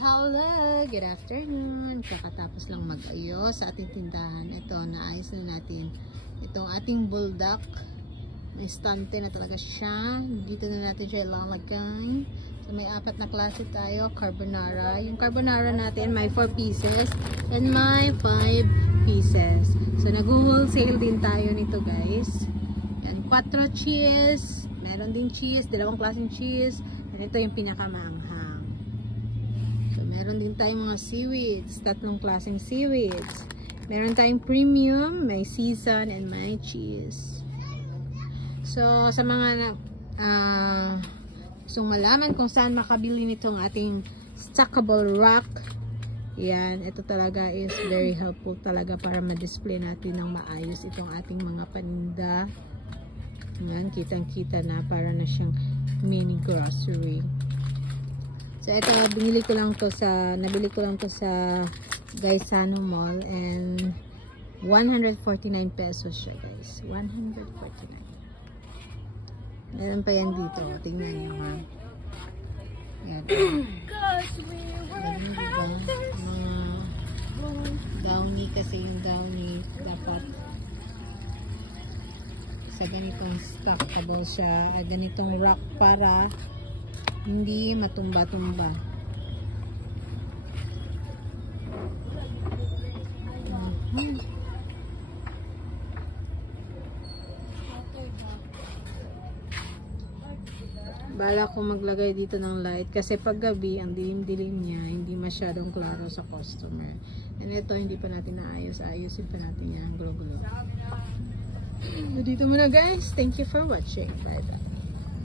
Hello! Good afternoon! Kakatapos lang mag-ayos sa ating tindahan. Ito, naayos na natin itong ating bulldog. May stante na talaga siya. Dito na natin siya ilalagay. So, may 4 na klase tayo. Carbonara. Yung carbonara natin, may 4 pieces and may 5 pieces. So, nag-wholesale din tayo nito, guys. Yan, 4 cheese. Meron din cheese. 2 klaseng cheese. And ito yung pinakamaanghang. Meron din tayong mga seaweeds, 3 klaseng seaweeds. Meron tayong premium, may season, and may cheese. So, sa mga gustong malaman kung saan makabili nitong ating stackable rack, yan, ito talaga is very helpful talaga para ma-display natin ng maayos itong ating mga paninda. Yan, kitang-kita na, para na siyang mini grocery. So, ito, nabili ko lang to sa Gaisano Mall, and 149 pesos siya, guys. 149. Meron pa yan dito. Tingnan nyo, ha. Yan. Downy, kasi yung downy dapat sa ganitong stackable siya, ganitong rack para hindi matumba-tumba. Bala ko maglagay dito ng light kasi pag gabi ang dilim-dilim niya, hindi masyadong klaro sa customer. And ito hindi pa natin naayos, ayusin pa natin yan, gulo-gulo. Dito muna, guys. Thank you for watching. Bye bye.